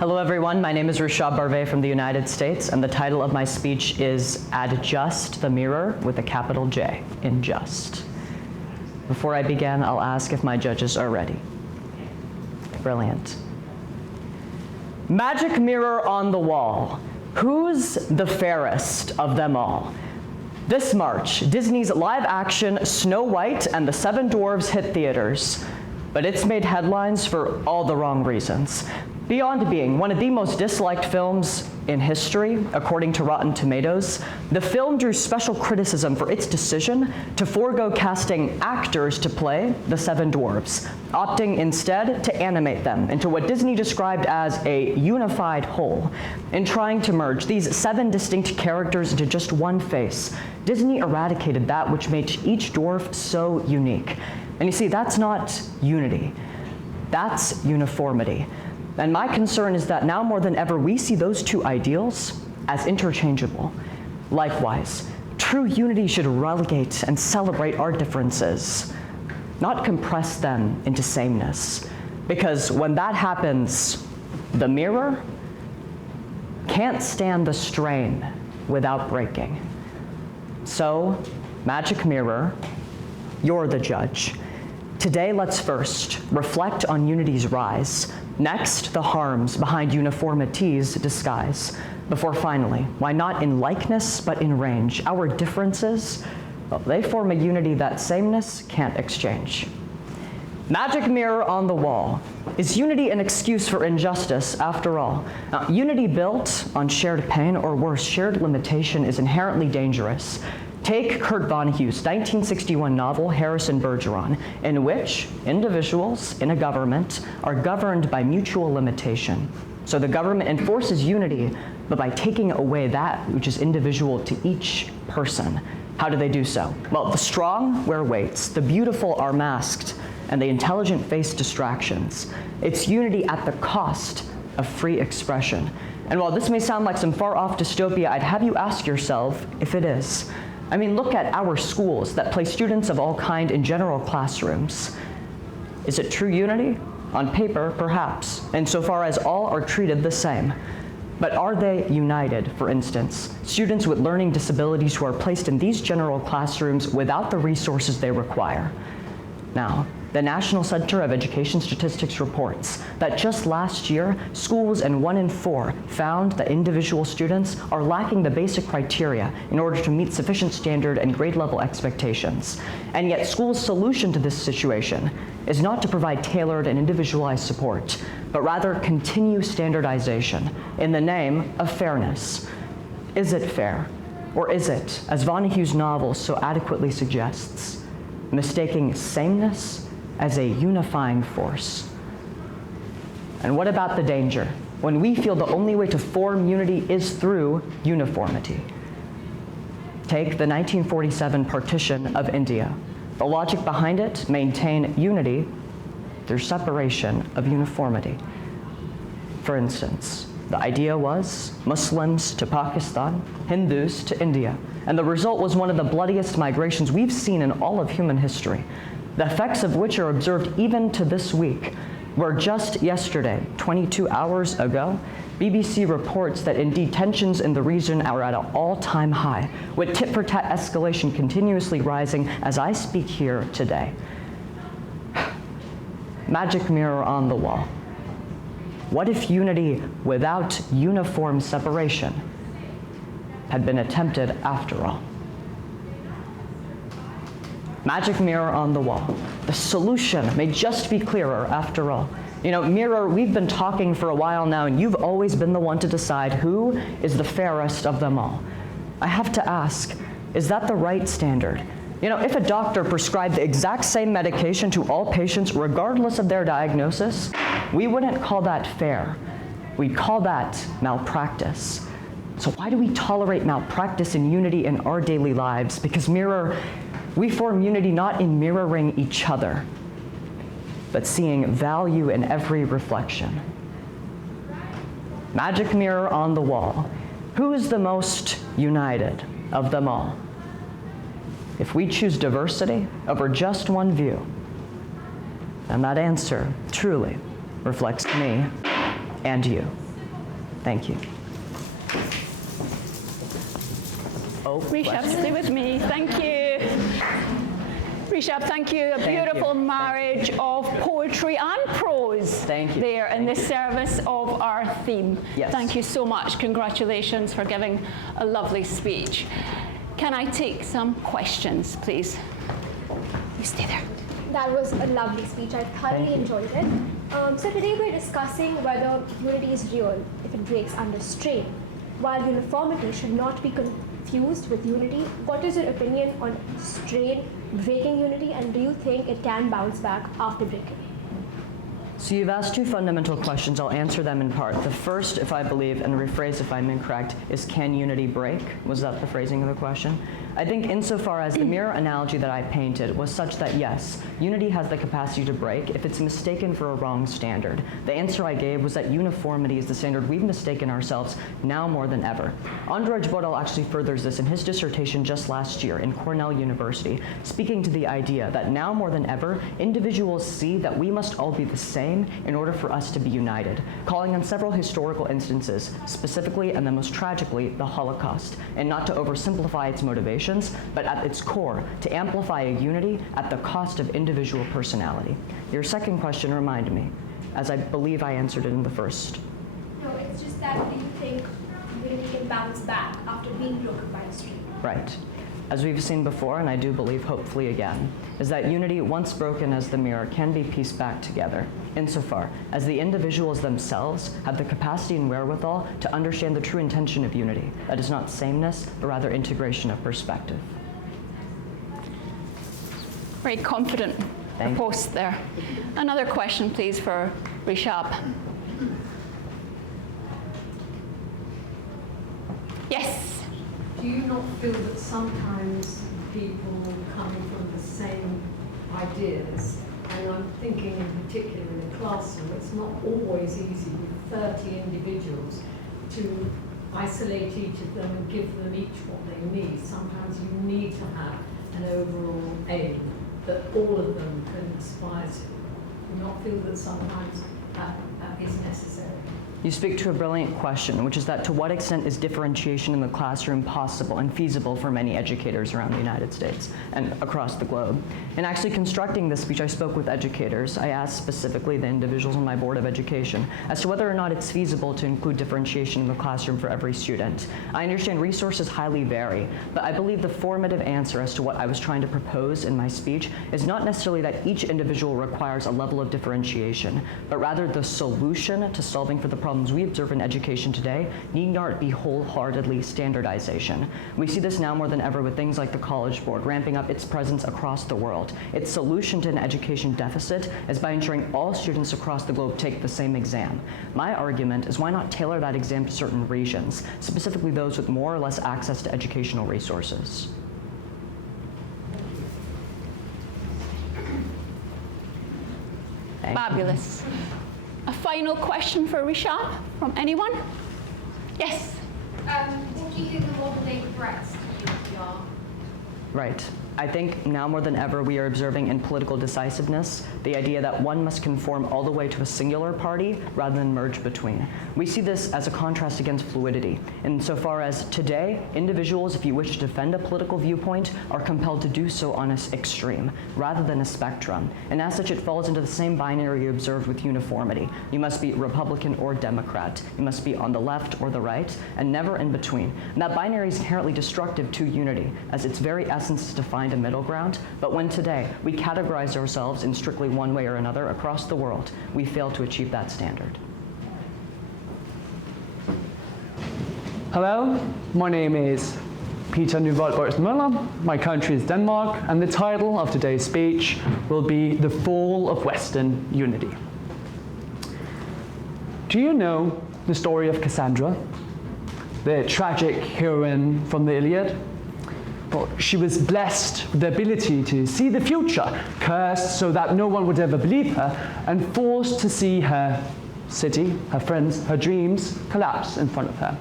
Hello everyone, my name is Rashad Barvey from the United States, and the title of my speech is Adjust the Mirror with a capital J, in just. Before I begin, I'll ask if my judges are ready. Brilliant. Magic mirror on the wall, who's the fairest of them all? This March, Disney's live-action Snow White and the Seven Dwarfs hit theaters, but it's made headlines for all the wrong reasons. Beyond being one of the most disliked films in history, according to Rotten Tomatoes, the film drew special criticism for its decision to forego casting actors to play the Seven Dwarfs, opting instead to animate them into what Disney described as a unified whole. In trying to merge these 7 distinct characters into just one face, Disney eradicated that which made each dwarf so unique. And you see, that's not unity, that's uniformity. And my concern is that now more than ever, we see those two ideals as interchangeable. Likewise, true unity should relegate and celebrate our differences, not compress them into sameness. Because when that happens, the mirror can't stand the strain without breaking. So, magic mirror, you're the judge. Today, let's first reflect on unity's rise. Next, the harms behind uniformity's disguise. Before finally, why not in likeness but in range? Our differences, well, they form a unity that sameness can't exchange. Magic mirror on the wall. Is unity an excuse for injustice after all? Now, unity built on shared pain, or worse, shared limitation, is inherently dangerous. Take Kurt Vonnegut's 1961 novel, Harrison Bergeron, in which individuals in a government are governed by mutual limitation. So the government enforces unity, but by taking away that which is individual to each person. How do they do so? Well, the strong wear weights, the beautiful are masked, and the intelligent face distractions. It's unity at the cost of free expression. And while this may sound like some far-off dystopia, I'd have you ask yourself if it is. I mean, look at our schools that place students of all kind in general classrooms. Is it true unity? On paper, perhaps, insofar as all are treated the same. But are they united, for instance? Students with learning disabilities who are placed in these general classrooms without the resources they require. Now, the National Center of Education Statistics reports that just last year, schools in 1 in 4 found that individual students are lacking the basic criteria in order to meet sufficient standard and grade level expectations. And yet schools' solution to this situation is not to provide tailored and individualized support, but rather continue standardization in the name of fairness. Is it fair? Or is it, as Vonnegut's novel so adequately suggests, mistaking sameness as a unifying force? And what about the danger when we feel the only way to form unity is through uniformity? Take the 1947 partition of India. The logic behind it: maintain unity through separation of uniformity. For instance, the idea was Muslims to Pakistan, Hindus to India, and the result was one of the bloodiest migrations we've seen in all of human history, the effects of which are observed even to this week, where just yesterday, 22 hours ago, BBC reports that indeed tensions in the region are at an all-time high, with tit-for-tat escalation continuously rising as I speak here today. Magic mirror on the wall. What if unity without uniform separation had been attempted after all? Magic mirror on the wall. The solution may just be clearer after all. You know, mirror, we've been talking for a while now, and you've always been the one to decide who is the fairest of them all. I have to ask, is that the right standard? You know, if a doctor prescribed the exact same medication to all patients regardless of their diagnosis, we wouldn't call that fair. We'd call that malpractice. So why do we tolerate malpractice and unity in our daily lives? Because mirror, we form unity not in mirroring each other, but seeing value in every reflection. Magic mirror on the wall. Who is the most united of them all? If we choose diversity over just one view, then that answer truly reflects me and you. Thank you. Oh, Rishabh, stay with me. Thank you. Rishabh, thank you. A beautiful marriage of poetry and prose there in the service of our theme. Yes. Thank you so much. Congratulations for giving a lovely speech. Can I take some questions, please? You stay there. That was a lovely speech. I thoroughly enjoyed it. So today we're discussing whether unity is real if it breaks under strain. While uniformity should not be confused with unity, what is your opinion on strain breaking unity, and do you think it can bounce back after breaking? So you've asked two fundamental questions. I'll answer them in part. The first, if I believe, and rephrase if I'm incorrect, is can unity break? Was that the phrasing of the question? I think insofar as the mirror analogy that I painted was such that yes, unity has the capacity to break if it's mistaken for a wrong standard. The answer I gave was that uniformity is the standard we've mistaken ourselves now more than ever. Andrzej Bodal actually furthers this in his dissertation just last year in Cornell University, speaking to the idea that now more than ever, individuals see that we must all be the same in order for us to be united, calling on several historical instances, specifically and the most tragically, the Holocaust, and not to oversimplify its motivation, but at its core, to amplify a unity at the cost of individual personality. Your second question reminded me, as I believe I answered it in the first. No, it's just that do you think unity can bounce back after being broken by a strain? Right. As we've seen before, and I do believe hopefully again, is that unity, once broken as the mirror, can be pieced back together, insofar as the individuals themselves have the capacity and wherewithal to understand the true intention of unity. That is not sameness, but rather integration of perspective. Very confident post there. Another question, please, for Rishabh. Yes. Do you not feel that sometimes people coming from the same ideas, and I'm thinking in particular in a classroom, it's not always easy with 30 individuals to isolate each of them and give them each what they need. Sometimes you need to have an overall aim that all of them can aspire to. Do you not feel that sometimes that is necessary? You speak to a brilliant question, which is that to what extent is differentiation in the classroom possible and feasible for many educators around the United States and across the globe? In actually constructing this speech, I spoke with educators. I asked specifically the individuals on my board of education as to whether or not it's feasible to include differentiation in the classroom for every student. I understand resources highly vary, but I believe the formative answer as to what I was trying to propose in my speech is not necessarily that each individual requires a level of differentiation, but rather the solution to solving for the problems we observe in education today need not be wholeheartedly standardization. We see this now more than ever with things like the College Board ramping up its presence across the world. Its solution to an education deficit is by ensuring all students across the globe take the same exam. My argument is why not tailor that exam to certain regions, specifically those with more or less access to educational resources. Fabulous. A final question for Rishabh from anyone? Yes? What do you think the modern day threats to unity are? Right. I think now more than ever we are observing in political decisiveness the idea that one must conform all the way to a singular party rather than merge between. We see this as a contrast against fluidity, insofar as today, individuals, if you wish to defend a political viewpoint, are compelled to do so on an extreme rather than a spectrum. And as such, it falls into the same binary observed with uniformity. You must be Republican or Democrat. You must be on the left or the right, and never in between. And that binary is inherently destructive to unity, as its very essence is to find a middle ground. But when today we categorize ourselves in strictly one way or another across the world, we fail to achieve that standard. Hello, my name is Peter Nyvold Børsten-Møller. My country is Denmark, and the title of today's speech will be The Fall of Western Unity. Do you know the story of Cassandra, the tragic heroine from the Iliad? Well, she was blessed with the ability to see the future, cursed so that no one would ever believe her, and forced to see her city, her friends, her dreams collapse in front of her.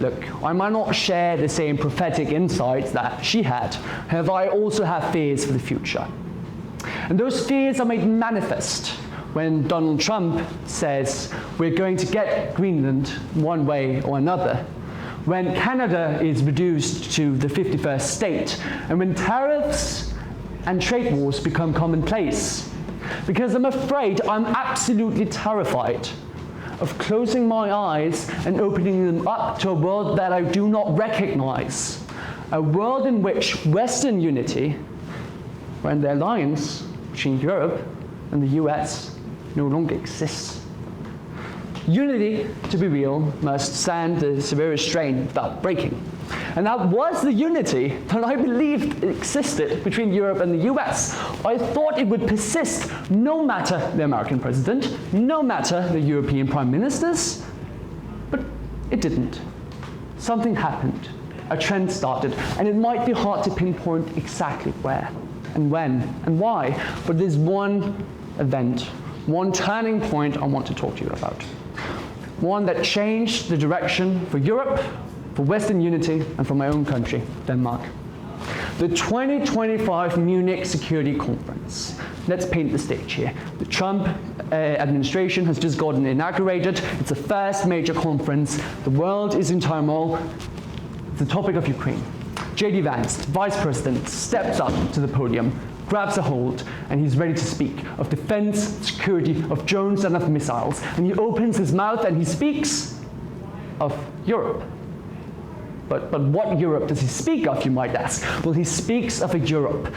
Look, I might not share the same prophetic insights that she had. However, I also have fears for the future. And those fears are made manifest when Donald Trump says we're going to get Greenland one way or another, when Canada is reduced to the 51st state, and when tariffs and trade wars become commonplace. Because I'm afraid, I'm absolutely terrified of closing my eyes and opening them up to a world that I do not recognize. A world in which Western unity, when the alliance between Europe and the US no longer exists. Unity, to be real, must stand the severest strain without breaking. And that was the unity that I believed existed between Europe and the US. I thought it would persist no matter the American president, no matter the European prime ministers, but it didn't. Something happened. A trend started, and it might be hard to pinpoint exactly where and when and why, but there's one event, one turning point I want to talk to you about. One that changed the direction for Europe, for Western unity, and for my own country, Denmark. The 2025 Munich Security Conference. Let's paint the stage here. The Trump administration has just gotten inaugurated. It's the first major conference. The world is in turmoil. The topic of Ukraine. J.D. Vance, Vice President, steps up to the podium, grabs a hold, and he's ready to speak of defense, security, of drones and of missiles. And he opens his mouth and he speaks of Europe. But what Europe does he speak of, you might ask? Well, he speaks of a Europe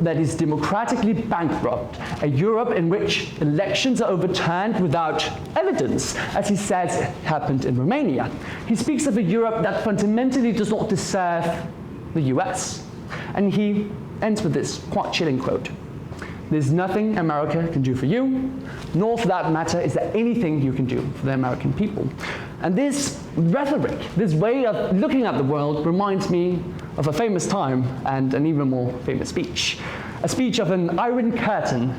that is democratically bankrupt, a Europe in which elections are overturned without evidence, as he says happened in Romania. He speaks of a Europe that fundamentally does not deserve the US. And he ends with this quite chilling quote. There's nothing America can do for you, nor for that matter is there anything you can do for the American people. And this rhetoric, this way of looking at the world reminds me of a famous time and an even more famous speech. A speech of an Iron Curtain.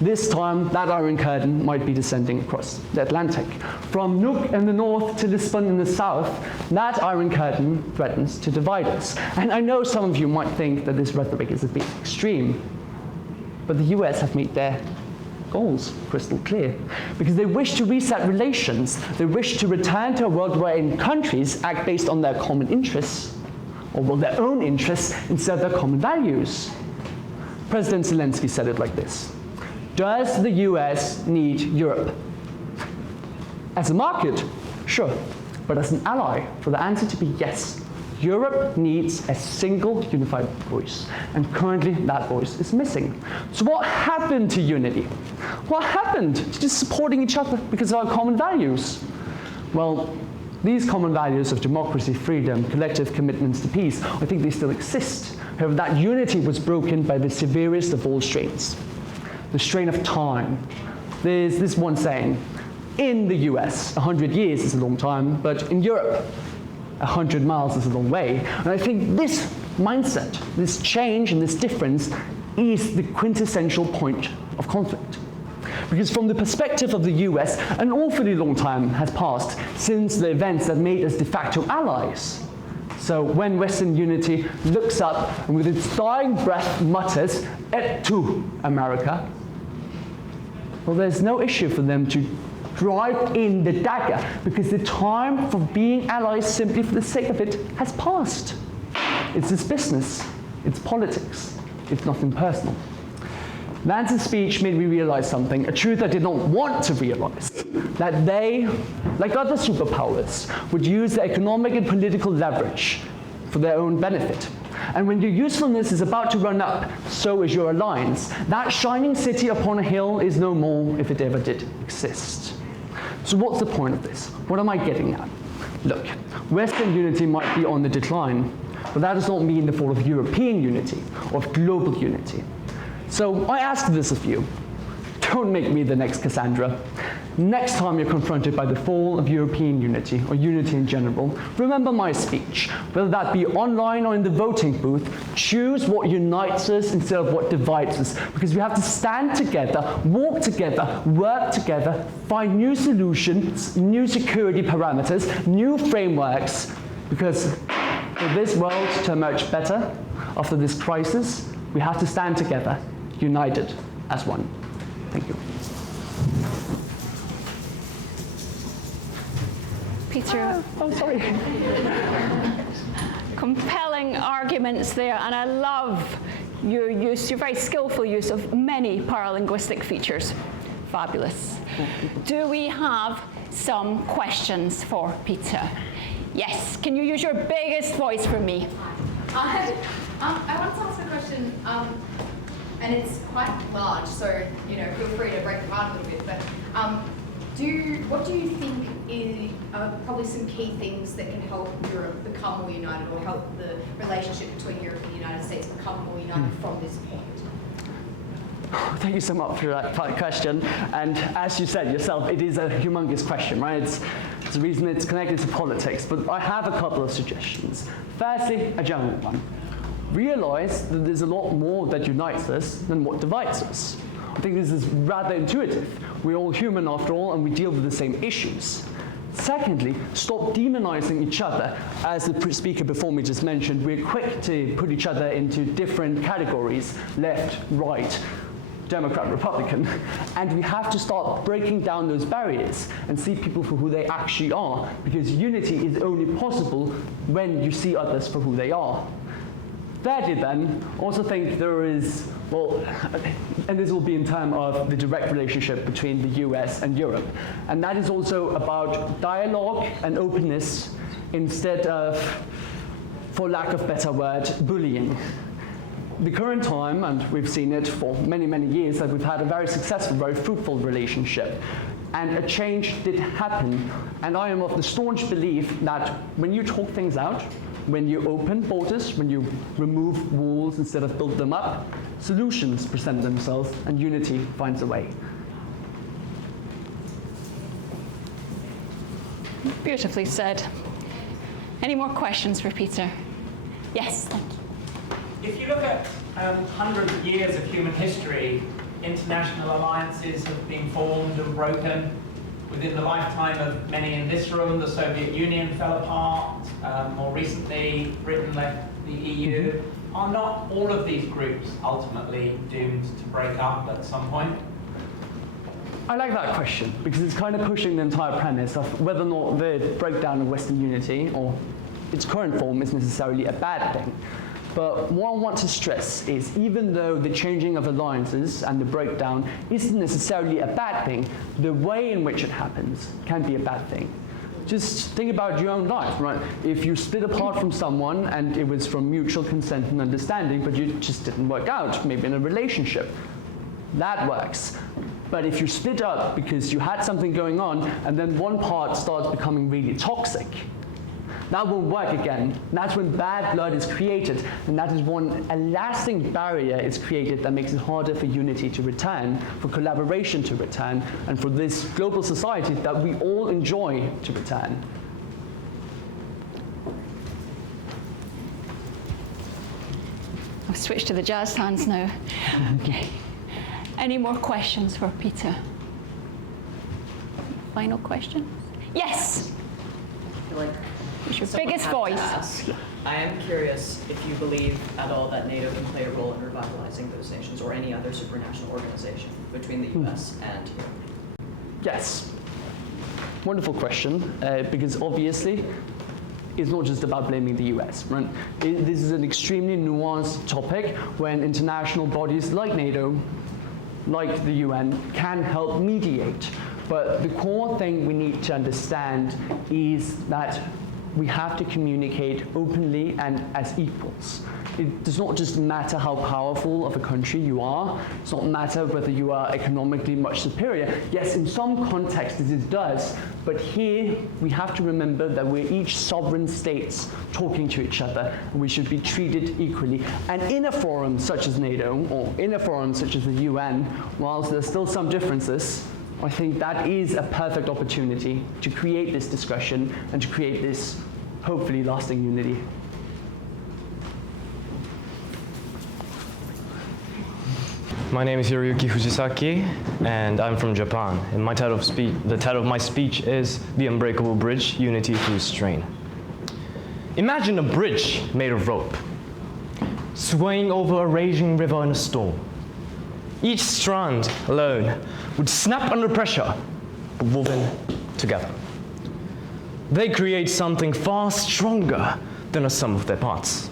This time, that Iron Curtain might be descending across the Atlantic. From Nuuk in the north to Lisbon in the south, that Iron Curtain threatens to divide us. And I know some of you might think that this rhetoric is a bit extreme, but the US have made their goals crystal clear, because they wish to reset relations. They wish to return to a world wherein countries act based on their common interests, or well, their own interests, instead of their common values. President Zelensky said it like this. Does the US need Europe? As a market, sure, but as an ally, for the answer to be yes. Europe needs a single unified voice, and currently that voice is missing. So what happened to unity? What happened to just supporting each other because of our common values? Well, these common values of democracy, freedom, collective commitments to peace, I think they still exist. However, that unity was broken by the severest of all strains, the strain of time. There's this one saying, in the US, 100 years is a long time, but in Europe, 100 miles is a long way. And I think this mindset, this change and this difference is the quintessential point of conflict. Because from the perspective of the US, an awfully long time has passed since the events that made us de facto allies. So when Western unity looks up and with its dying breath mutters, "Et tu, America," well, there's no issue for them to drive in the dagger, because the time for being allies simply for the sake of it has passed. It's this business, it's politics, it's nothing personal. Vance's speech made me realize something, a truth I did not want to realize, that they, like other superpowers, would use their economic and political leverage for their own benefit. And when your usefulness is about to run up, so is your alliance. That shining city upon a hill is no more if it ever did exist. So what's the point of this? What am I getting at? Look, Western unity might be on the decline, but that does not mean the fall of European unity, or of global unity. So I ask this of you. Don't make me the next Cassandra. Next time you're confronted by the fall of European unity, or unity in general, remember my speech. Whether that be online or in the voting booth, choose what unites us instead of what divides us. Because we have to stand together, walk together, work together, find new solutions, new security parameters, new frameworks. Because for this world to emerge better after this crisis, we have to stand together, united as one. Thank you. Peter. Oh, sorry. Compelling arguments there, and I love your very skillful use of many paralinguistic features. Fabulous. Do we have some questions for Peter? Yes, can you use your biggest voice for me? I want to ask a question, and it's quite large, so feel free to break it apart a little bit. But what do you think are probably some key things that can help Europe become more united, or help the relationship between Europe and the United States become more united from this point? Thank you so much for that question. And as you said yourself, it is a humongous question, right? It's the reason it's connected to politics. But I have a couple of suggestions. Firstly, a general one. Realize that there's a lot more that unites us than what divides us. I think this is rather intuitive. We're all human after all, and we deal with the same issues. Secondly, stop demonizing each other. As the speaker before me just mentioned, we're quick to put each other into different categories, left, right, Democrat, Republican, and we have to start breaking down those barriers and see people for who they actually are, because unity is only possible when you see others for who they are. Thirdly then, I also think there is, and this will be in terms of the direct relationship between the US and Europe, and that is also about dialogue and openness instead of, for lack of a better word, bullying. The current time, and we've seen it for many, many years, that we've had a very successful, very fruitful relationship. And a change did happen. And I am of the staunch belief that when you talk things out, when you open borders, when you remove walls instead of build them up, solutions present themselves and unity finds a way. Beautifully said. Any more questions for Peter? Yes, thank you. If you look at hundreds of years of human history, international alliances have been formed and broken. Within the lifetime of many in this room, the Soviet Union fell apart. More recently, Britain left the EU. Are not all of these groups ultimately doomed to break up at some point? I like that question, because it's kind of pushing the entire premise of whether or not the breakdown of Western unity, or its current form, is necessarily a bad thing. But what I want to stress is, even though the changing of alliances and the breakdown isn't necessarily a bad thing, the way in which it happens can be a bad thing. Just think about your own life, right? If you split apart from someone and it was from mutual consent and understanding, but you just didn't work out, maybe in a relationship, that works. But if you split up because you had something going on and then one part starts becoming really toxic, that won't work again. That's when bad blood is created, and that is when a lasting barrier is created that makes it harder for unity to return, for collaboration to return, and for this global society that we all enjoy to return. I'll switch to the jazz hands now. Okay. Any more questions for Peter? Final question? Yes. I feel like it's your someone biggest had to voice. ask. I am curious if you believe at all that NATO can play a role in revitalizing those nations or any other supranational organization between the US and Europe. Yes. Wonderful question, because obviously it's not just about blaming the US, right? This is an extremely nuanced topic when international bodies like NATO, like the UN, can help mediate. But the core thing we need to understand is that we have to communicate openly and as equals. It does not just matter how powerful of a country you are. It does not matter whether you are economically much superior. Yes, in some contexts it does, but here we have to remember that we're each sovereign states talking to each other, and we should be treated equally. And in a forum such as NATO, or in a forum such as the UN, whilst there's still some differences, I think that is a perfect opportunity to create this discussion and to create this, hopefully, lasting unity. My name is Hiroyuki Fujisaki, and I'm from Japan. And the title of my speech is The Unbreakable Bridge, Unity Through Strain. Imagine a bridge made of rope, swaying over a raging river in a storm. Each strand alone would snap under pressure, but woven together. they create something far stronger than a sum of their parts.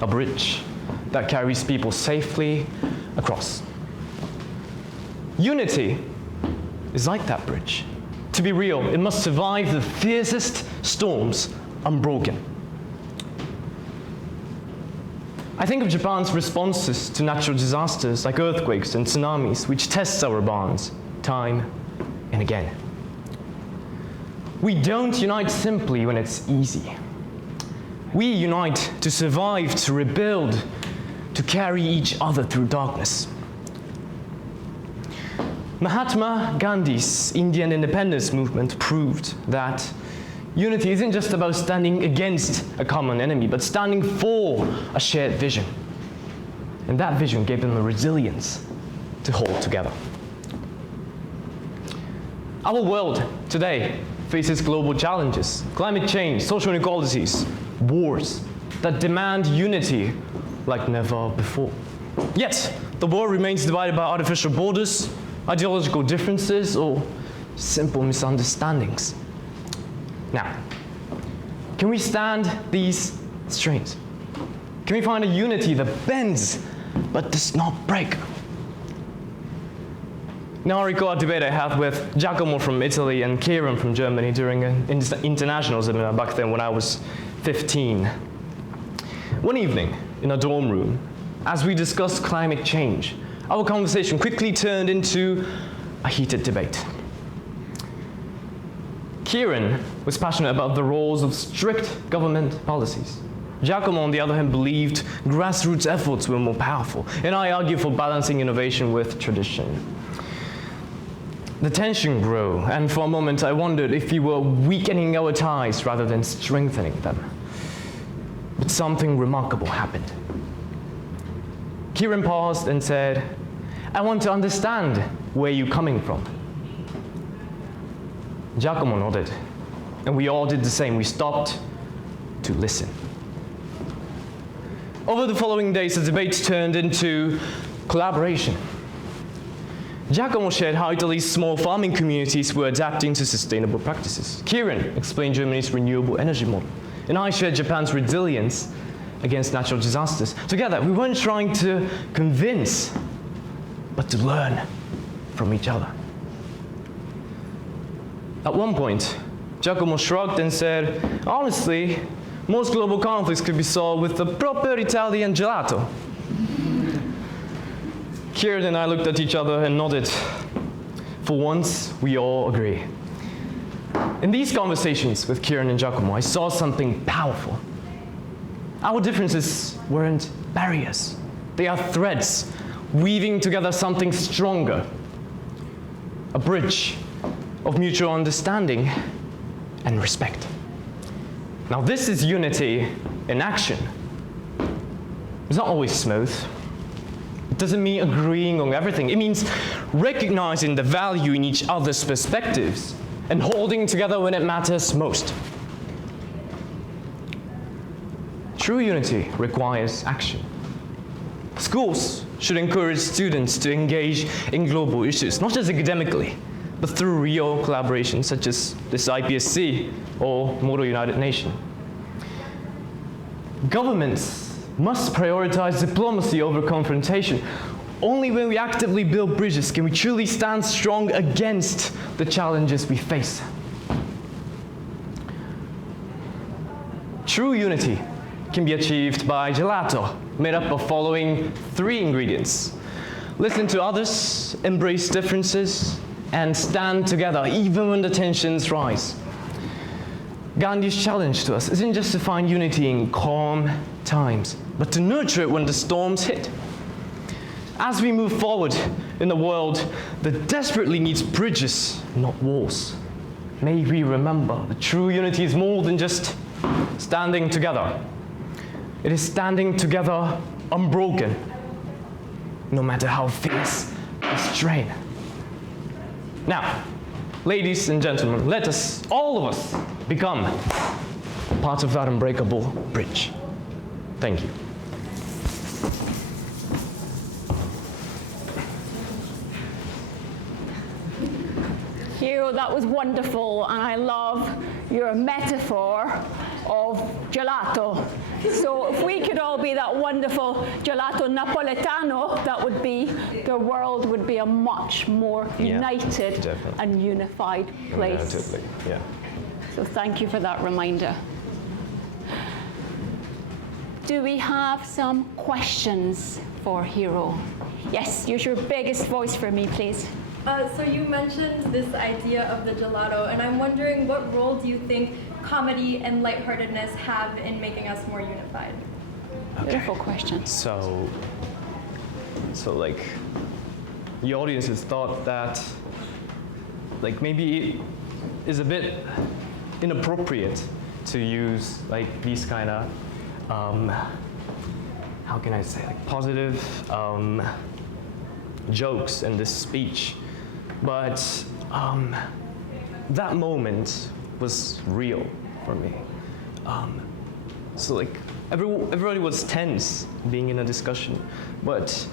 A bridge that carries people safely across. Unity is like that bridge. To be real, it must survive the fiercest storms unbroken. I think of Japan's responses to natural disasters like earthquakes and tsunamis, which tests our bonds time and again. We don't unite simply when it's easy. We unite to survive, to rebuild, to carry each other through darkness. Mahatma Gandhi's Indian independence movement proved that unity isn't just about standing against a common enemy, but standing for a shared vision. And that vision gave them the resilience to hold together. Our world today faces global challenges, climate change, social inequalities, wars that demand unity like never before. Yet, the world remains divided by artificial borders, ideological differences, or simple misunderstandings. Now, can we stand these strains? Can we find a unity that bends but does not break? Now I recall a debate I had with Giacomo from Italy and Kieran from Germany during an international seminar back then when I was 15. One evening in a dorm room, as we discussed climate change, our conversation quickly turned into a heated debate. Kieran was passionate about the roles of strict government policies. Giacomo, on the other hand, believed grassroots efforts were more powerful, and I argued for balancing innovation with tradition. The tension grew, and for a moment I wondered if we were weakening our ties rather than strengthening them. But something remarkable happened. Kieran paused and said, "I want to understand where you're coming from." Giacomo nodded, and we all did the same. We stopped to listen. Over the following days, the debate turned into collaboration. Giacomo shared how Italy's small farming communities were adapting to sustainable practices. Kieran explained Germany's renewable energy model, and I shared Japan's resilience against natural disasters. Together, we weren't trying to convince, but to learn from each other. At one point, Giacomo shrugged and said, "Honestly, most global conflicts could be solved with the proper Italian gelato." Kieran and I looked at each other and nodded. For once, we all agree. In these conversations with Kieran and Giacomo, I saw something powerful. Our differences weren't barriers. They are threads, weaving together something stronger. A bridge of mutual understanding and respect. Now this is unity in action. It's not always smooth. It doesn't mean agreeing on everything. It means recognizing the value in each other's perspectives and holding together when it matters most. True unity requires action. Schools should encourage students to engage in global issues, not just academically, but through real collaboration such as this IPSC or Model United Nations. Governments must prioritize diplomacy over confrontation. Only when we actively build bridges can we truly stand strong against the challenges we face. True unity can be achieved by gelato, made up of following 3 ingredients. Listen to others, embrace differences, and stand together even when the tensions rise. Gandhi's challenge to us isn't just to find unity in calm times, but to nurture it when the storms hit. As we move forward in a world that desperately needs bridges, not walls, may we remember that true unity is more than just standing together. It is standing together unbroken, no matter how fierce the strain. Now, ladies and gentlemen, let us, all of us, become part of that unbreakable bridge. Thank you. Thank you. Hiro, that was wonderful, and I love your metaphor of gelato. So if we could all be that wonderful gelato napoletano, the world would be a much more united and unified place. Undoubtedly, yeah. So thank you for that reminder. Do we have some questions for Hiro? Yes, use your biggest voice for me, please. So you mentioned this idea of the gelato, and I'm wondering what role do you think comedy and lightheartedness have in making us more unified? Beautiful question. So like, the audience has thought that, like, maybe it is a bit inappropriate to use like these kind of, how can I say, like positive jokes in this speech, but that moment was real for me. So like everybody was tense being in a discussion, but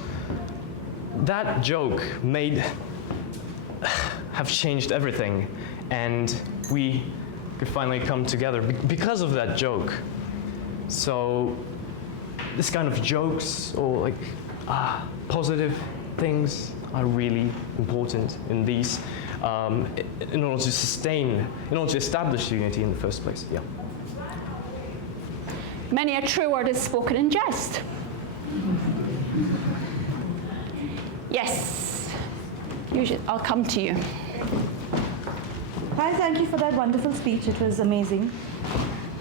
that joke have changed everything, and we could finally come together because of that joke. So this kind of jokes or like positive things are really important in these, in order to establish unity in the first place. Yeah. Many a true word is spoken in jest. Yes. I'll come to you. Hi, thank you for that wonderful speech. It was amazing.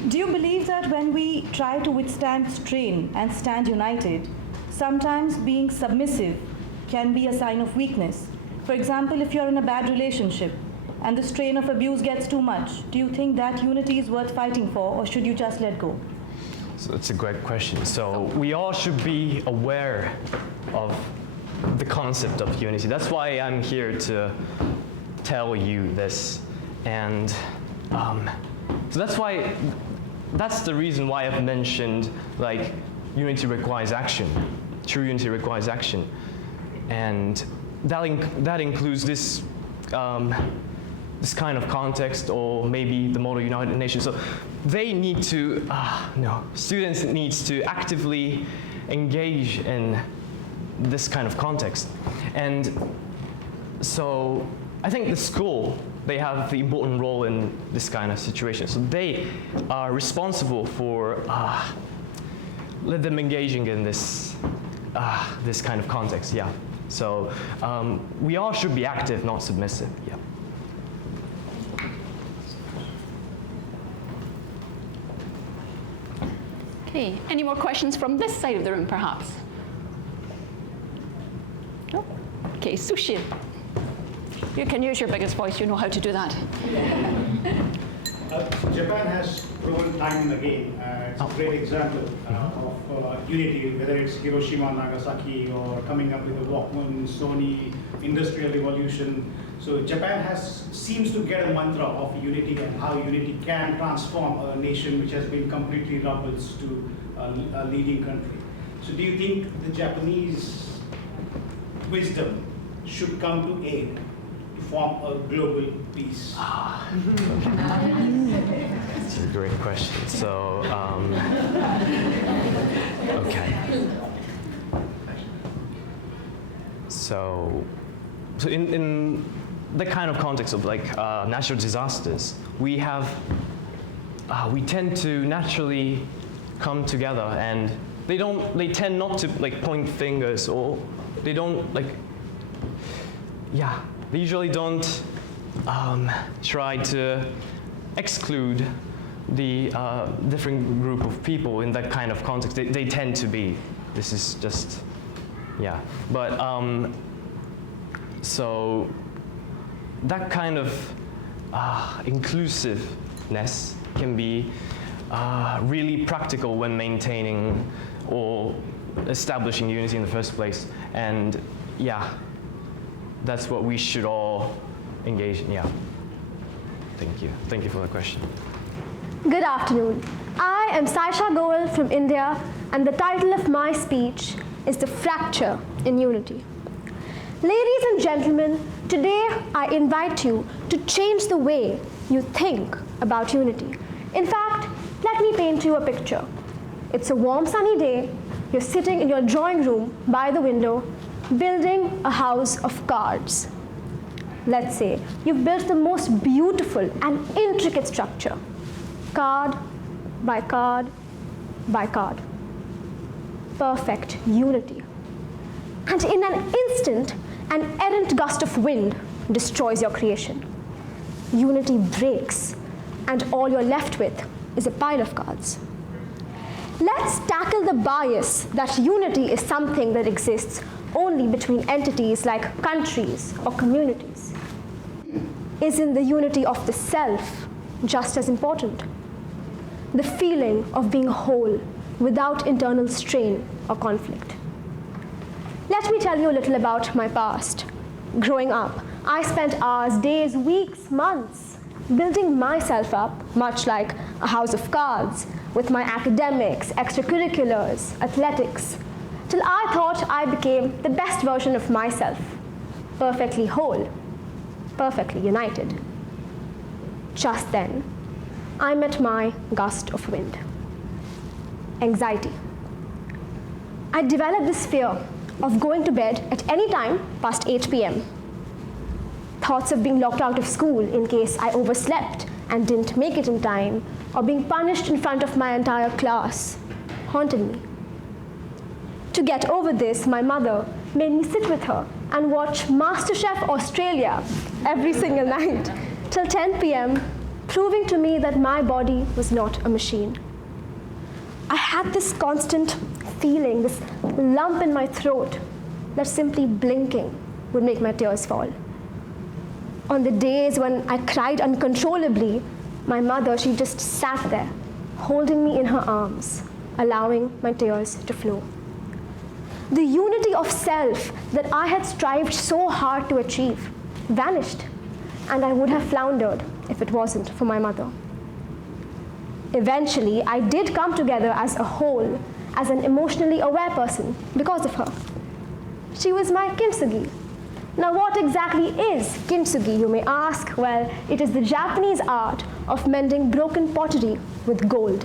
Do you believe that when we try to withstand strain and stand united, sometimes being submissive can be a sign of weakness? For example, if you're in a bad relationship and the strain of abuse gets too much, do you think that unity is worth fighting for, or should you just let go? So that's a great question. So we all should be aware of the concept of unity. That's why I'm here to tell you this. And so that's the reason why I've mentioned like unity requires action. True unity requires action. And that includes this this kind of context, or maybe the model United Nations. So they need to, students needs to actively engage in this kind of context. And so I think the school, they have the important role in this kind of situation. So they are responsible for let them engaging in this this kind of context. Yeah. So we all should be active, not submissive. Yeah. Okay, any more questions from this side of the room, perhaps? No? Okay, Sushi. You can use your biggest voice, you know how to do that. Japan has proven time and again, it's a great example of unity, whether it's Hiroshima, Nagasaki, or coming up with the Walkman, Sony, Industrial Revolution. So Japan seems to get a mantra of unity and how unity can transform a nation which has been completely rebels to a leading country. So do you think the Japanese wisdom should come to aid to form a global peace? That's a great question. So, okay. So in the kind of context of like natural disasters, we tend to naturally come together, and they tend not to like point fingers, or they don't like, they usually don't try to exclude the different group of people in that kind of context. They tend to be. This is just, but so that kind of inclusiveness can be really practical when maintaining or establishing unity in the first place. And that's what we should all engage in. Thank you. Thank you for the question. Good afternoon. I am Saisha Goel from India, and the title of my speech is The Fracture in Unity. Ladies and gentlemen, today I invite you to change the way you think about unity. In fact, let me paint you a picture. It's a warm sunny day. You're sitting in your drawing room by the window, building a house of cards. Let's say you've built the most beautiful and intricate structure, card by card by card. Perfect unity. And in an instant, an errant gust of wind destroys your creation. Unity breaks, and all you're left with is a pile of cards. Let's tackle the bias that unity is something that exists only between entities like countries or communities. Isn't the unity of the self just as important? The feeling of being whole without internal strain or conflict. Let me tell you a little about my past. Growing up, I spent hours, days, weeks, months building myself up, much like a house of cards, with my academics, extracurriculars, athletics, till I thought I became the best version of myself, perfectly whole, perfectly united. Just then, I met my gust of wind. Anxiety. I developed this fear of going to bed at any time past 8 p.m. Thoughts of being locked out of school in case I overslept and didn't make it in time, or being punished in front of my entire class, haunted me. To get over this, my mother made me sit with her and watch MasterChef Australia every single night till 10 p.m., proving to me that my body was not a machine. I had this constant feeling, this lump in my throat, that simply blinking would make my tears fall. On the days when I cried uncontrollably, my mother, she just sat there, holding me in her arms, allowing my tears to flow. The unity of self that I had strived so hard to achieve vanished, and I would have floundered if it wasn't for my mother. Eventually, I did come together as a whole, as an emotionally aware person because of her. She was my kintsugi. Now, what exactly is kintsugi, you may ask? Well, it is the Japanese art of mending broken pottery with gold.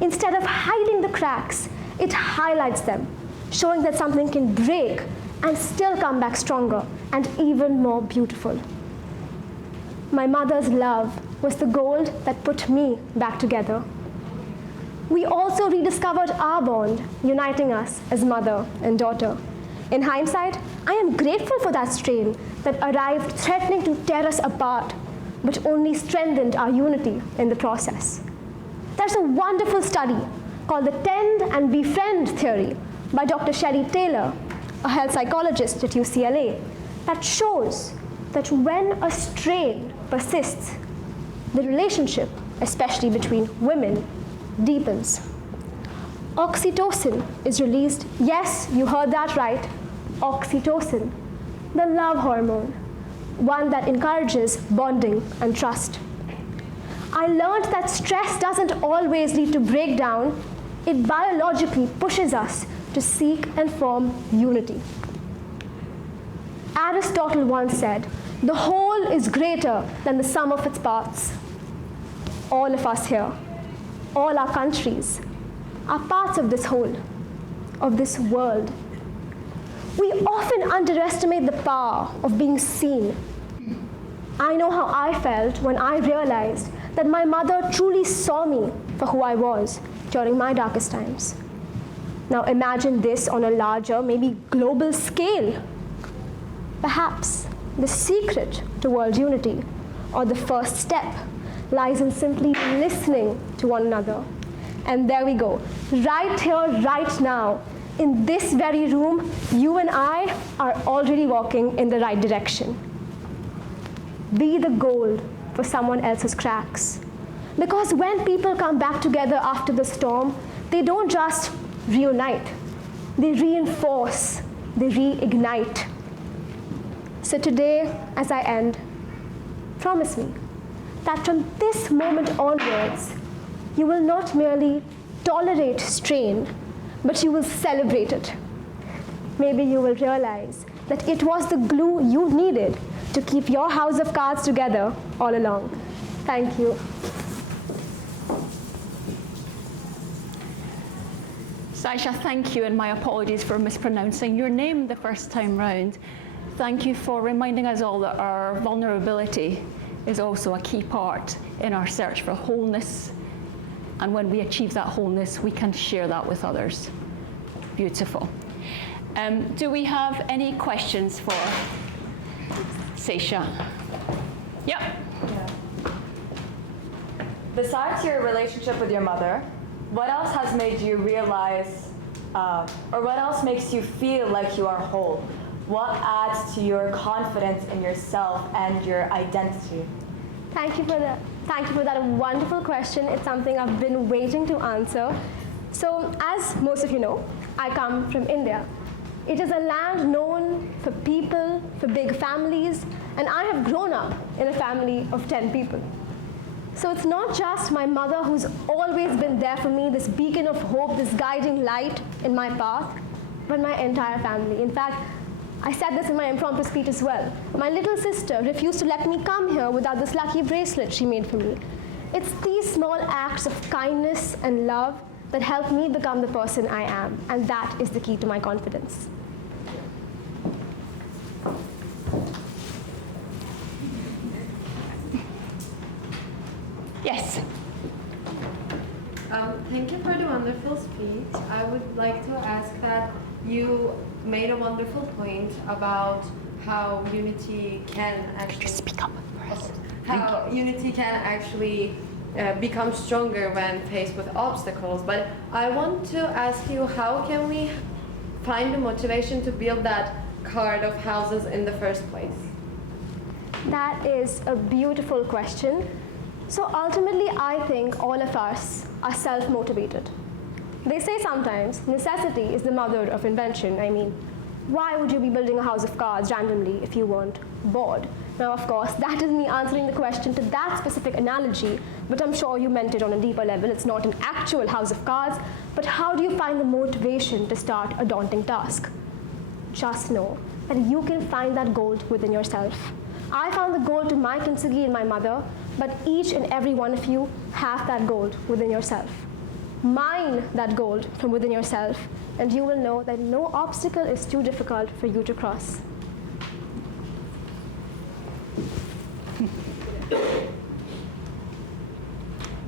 Instead of hiding the cracks, it highlights them, showing that something can break and still come back stronger and even more beautiful. My mother's love was the gold that put me back together. We also rediscovered our bond, uniting us as mother and daughter. In hindsight, I am grateful for that strain that arrived threatening to tear us apart, but only strengthened our unity in the process. There's a wonderful study called the Tend and Befriend theory by Dr. Sherry Taylor, a health psychologist at UCLA, that shows that when a strain persists, the relationship, especially between women, deepens. Oxytocin is released. Yes, you heard that right. Oxytocin, the love hormone, one that encourages bonding and trust. I learned that stress doesn't always lead to breakdown. It biologically pushes us to seek and form unity. Aristotle once said, "The whole is greater than the sum of its parts." All of us here, all our countries, are parts of this whole, of this world. We often underestimate the power of being seen. I know how I felt when I realized that my mother truly saw me for who I was during my darkest times. Now imagine this on a larger, maybe global scale. Perhaps the secret to world unity, or the first step, lies in simply listening to one another. And there we go, right here, right now, in this very room, you and I are already walking in the right direction. Be the gold for someone else's cracks. Because when people come back together after the storm, they don't just reunite, they reinforce, they reignite. So today, as I end, promise me that from this moment onwards, you will not merely tolerate strain, but you will celebrate it. Maybe you will realize that it was the glue you needed to keep your house of cards together all along. Thank you. Saisha, thank you, and my apologies for mispronouncing your name the first time round. Thank you for reminding us all that our vulnerability is also a key part in our search for wholeness. And when we achieve that wholeness, we can share that with others. Beautiful. Do we have any questions for Saisha? Yep. Yeah. Besides your relationship with your mother, what else has made you realize, or what else makes you feel like you are whole? What adds to your confidence in yourself and your identity? Thank you for that. Thank you for that wonderful question. It's something I've been waiting to answer. So, as most of you know, I come from India. It is a land known for people, for big families, and I have grown up in a family of 10 people. So it's not just my mother who's always been there for me, this beacon of hope, this guiding light in my path, but my entire family. In fact, I said this in my impromptu speech as well. My little sister refused to let me come here without this lucky bracelet she made for me. It's these small acts of kindness and love that help me become the person I am, and that is the key to my confidence. Yes. Thank you for the wonderful speech. I would like to ask that you made a wonderful point about how unity can actually speak up first. How unity can actually become stronger when faced with obstacles. But I want to ask you, how can we find the motivation to build that card of houses in the first place? That is a beautiful question. So ultimately, I think all of us are self-motivated. They say sometimes necessity is the mother of invention. I mean, why would you be building a house of cards randomly if you weren't bored? Now, of course, that is me answering the question to that specific analogy, but I'm sure you meant it on a deeper level. It's not an actual house of cards, but how do you find the motivation to start a daunting task? Just know that you can find that gold within yourself. I found the gold to my kintsugi in my mother, but each and every one of you have that gold within yourself. Mine that gold from within yourself, and you will know that no obstacle is too difficult for you to cross.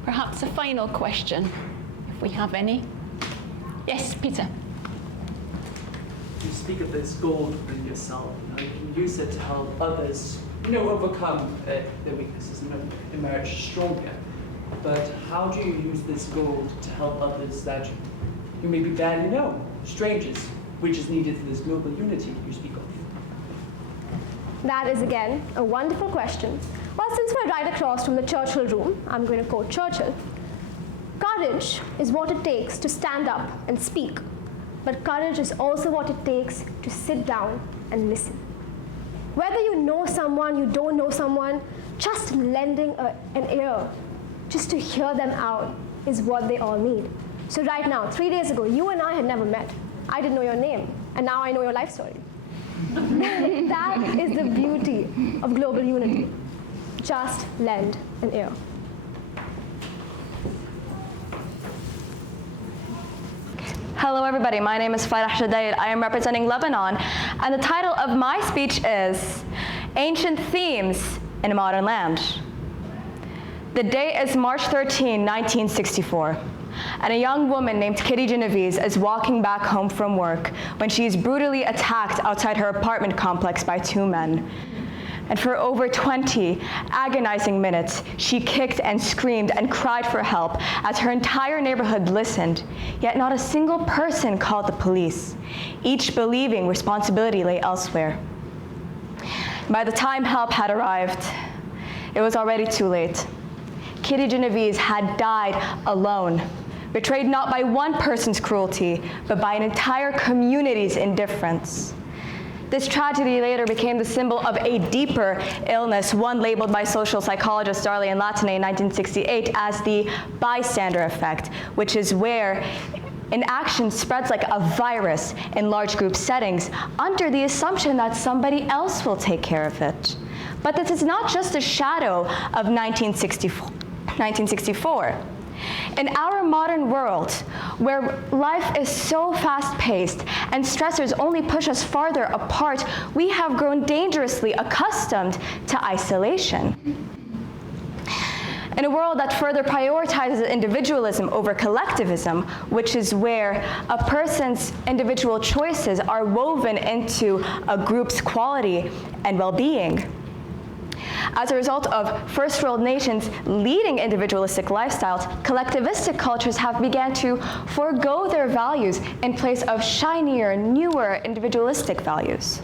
Perhaps a final question, if we have any. Yes, Peter. You speak of this gold within yourself, and you can use it to help others, overcome their weaknesses and emerge stronger. But how do you use this gold to help others that you maybe barely know, strangers, which is needed for this global unity you speak of? That is, again, a wonderful question. Well, since we're right across from the Churchill room, I'm going to quote Churchill. Courage is what it takes to stand up and speak, but courage is also what it takes to sit down and listen. Whether you know someone, you don't know someone, just lending an ear, just to hear them out, is what they all need. So right now, 3 days ago, you and I had never met. I didn't know your name, and now I know your life story. That is the beauty of global unity. Just lend an ear. Hello everybody, my name is Farah Shadaid. I am representing Lebanon, and the title of my speech is Ancient Themes in a Modern Land. The date is March 13, 1964, and a young woman named Kitty Genovese is walking back home from work when she is brutally attacked outside her apartment complex by two men. And for over 20 agonizing minutes, she kicked and screamed and cried for help as her entire neighborhood listened, yet not a single person called the police, each believing responsibility lay elsewhere. By the time help had arrived, it was already too late. Kitty Genovese had died alone, betrayed not by one person's cruelty, but by an entire community's indifference. This tragedy later became the symbol of a deeper illness, one labeled by social psychologist Darlene Latine in 1968 as the bystander effect, which is where inaction spreads like a virus in large group settings under the assumption that somebody else will take care of it. But this is not just a shadow of 1964. In our modern world, where life is so fast-paced and stressors only push us farther apart, we have grown dangerously accustomed to isolation. In a world that further prioritizes individualism over collectivism, which is where a person's individual choices are woven into a group's quality and well-being. As a result of first world nations leading individualistic lifestyles, collectivistic cultures have begun to forego their values in place of shinier, newer, individualistic values.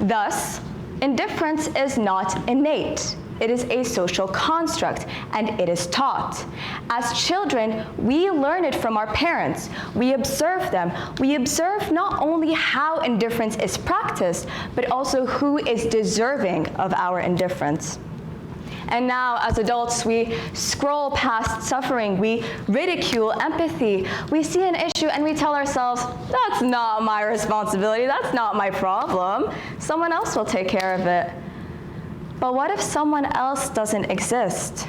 Thus, indifference is not innate. It is a social construct, and it is taught. As children, we learn it from our parents. We observe them. We observe not only how indifference is practiced, but also who is deserving of our indifference. And now, as adults, we scroll past suffering, we ridicule empathy, we see an issue and we tell ourselves, that's not my responsibility, that's not my problem. Someone else will take care of it. But what if someone else doesn't exist?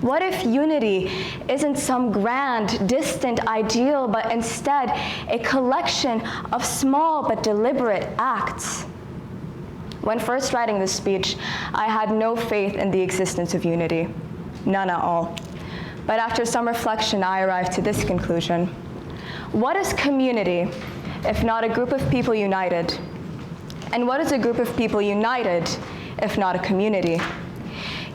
What if unity isn't some grand, distant ideal, but instead a collection of small but deliberate acts? When first writing this speech, I had no faith in the existence of unity, none at all. But after some reflection, I arrived to this conclusion. What is community if not a group of people united? And what is a group of people united if not a community?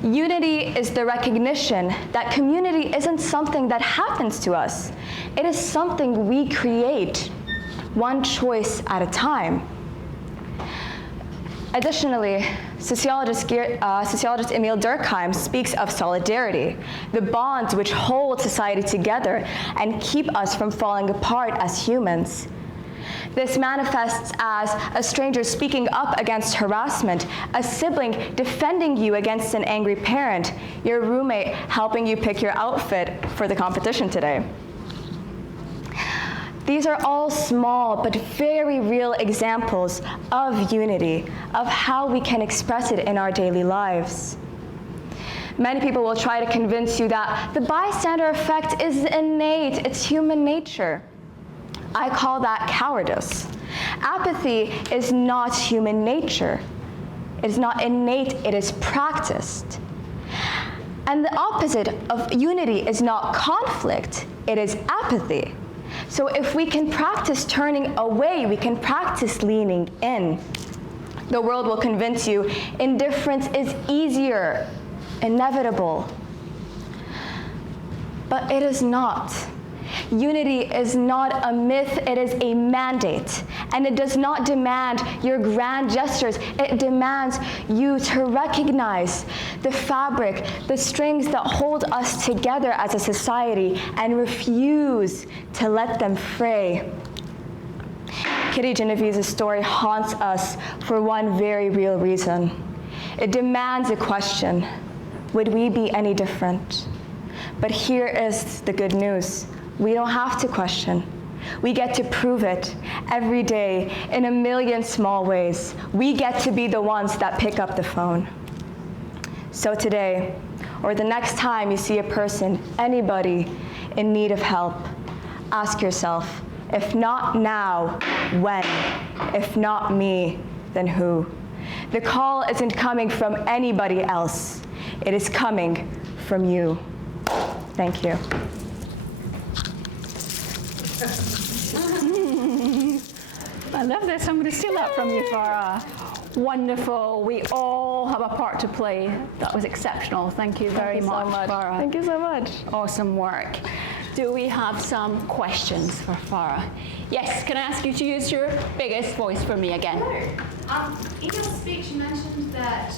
Unity is the recognition that community isn't something that happens to us. It is something we create, one choice at a time. Additionally, sociologist Emil Durkheim speaks of solidarity, the bonds which hold society together and keep us from falling apart as humans. This manifests as a stranger speaking up against harassment, a sibling defending you against an angry parent, your roommate helping you pick your outfit for the competition today. These are all small but very real examples of unity, of how we can express it in our daily lives. Many people will try to convince you that the bystander effect is innate, it's human nature. I call that cowardice. Apathy is not human nature. It is not innate, it is practiced. And the opposite of unity is not conflict, it is apathy. So if we can practice turning away, we can practice leaning in. The world will convince you indifference is easier, inevitable. But it is not. Unity is not a myth, it is a mandate. And it does not demand your grand gestures, it demands you to recognize the fabric, the strings that hold us together as a society and refuse to let them fray. Kitty Genevieve's story haunts us for one very real reason. It demands a question: would we be any different? But here is the good news. We don't have to question. We get to prove it every day in a million small ways. We get to be the ones that pick up the phone. So today, or the next time you see a person, anybody in need of help, ask yourself, if not now, when? If not me, then who? The call isn't coming from anybody else. It is coming from you. Thank you. I love this. I'm going to steal that from you, Farah. Wonderful. We all have a part to play. That was exceptional. Thank you very much, Farah. Thank you so much. Awesome work. Do we have some questions for Farah? Yes, can I ask you to use your biggest voice for me again? Hello. In your speech, you mentioned that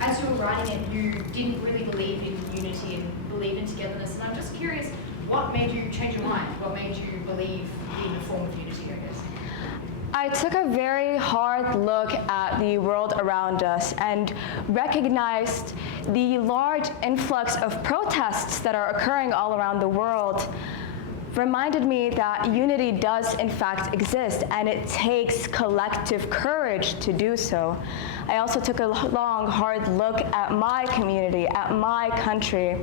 as you were writing it, you didn't really believe in unity and believe in togetherness. And I'm just curious, what made you change your mind? What made you believe in a form of unity, I guess? I took a very hard look at the world around us and recognized the large influx of protests that are occurring all around the world reminded me that unity does in fact exist, and it takes collective courage to do so. I also took a long, hard look at my community, at my country,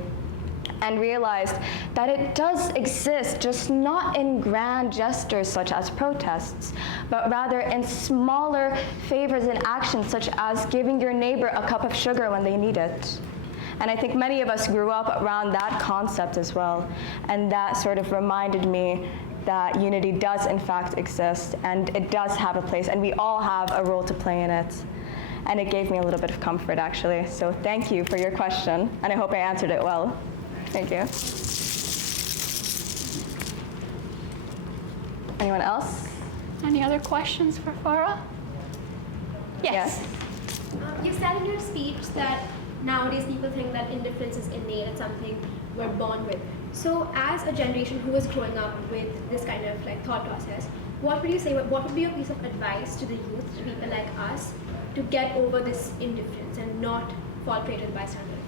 and realized that it does exist, just not in grand gestures such as protests, but rather in smaller favors and actions such as giving your neighbor a cup of sugar when they need it. And I think many of us grew up around that concept as well, and that sort of reminded me that unity does in fact exist, and it does have a place, and we all have a role to play in it. And it gave me a little bit of comfort, actually. So thank you for your question, and I hope I answered it well. Thank you. Anyone else? Any other questions for Farah? Yes. You said in your speech that nowadays people think that indifference is innate, it's something we're born with. So as a generation who is growing up with this kind of like thought process, what would you say, what would be your piece of advice to the youth, to people like us, to get over this indifference and not fall prey to the bystander effect?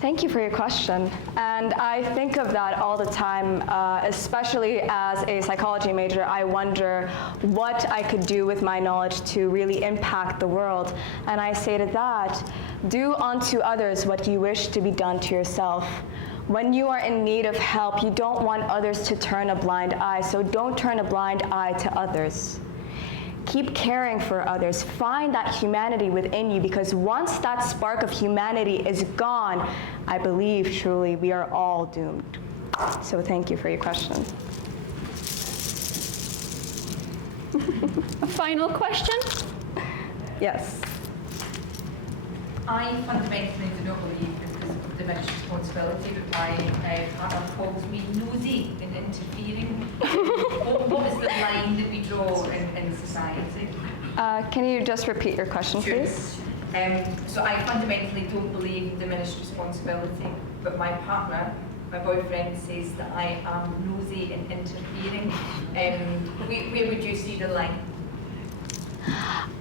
Thank you for your question. And I think of that all the time, especially as a psychology major. I wonder what I could do with my knowledge to really impact the world. And I say to that, do unto others what you wish to be done to yourself. When you are in need of help, you don't want others to turn a blind eye, so don't turn a blind eye to others. Keep caring for others. Find that humanity within you, because once that spark of humanity is gone, I believe truly we are all doomed. So thank you for your question. A final question? Yes. I fundamentally do not believe that this is diminished responsibility, but my partner calls me nosy and interfering. What is the line that we draw in society? Can you just repeat your question, Sure. please? So I fundamentally don't believe diminished responsibility, but my partner, my boyfriend, says that I am nosy and interfering. Where would you see the line?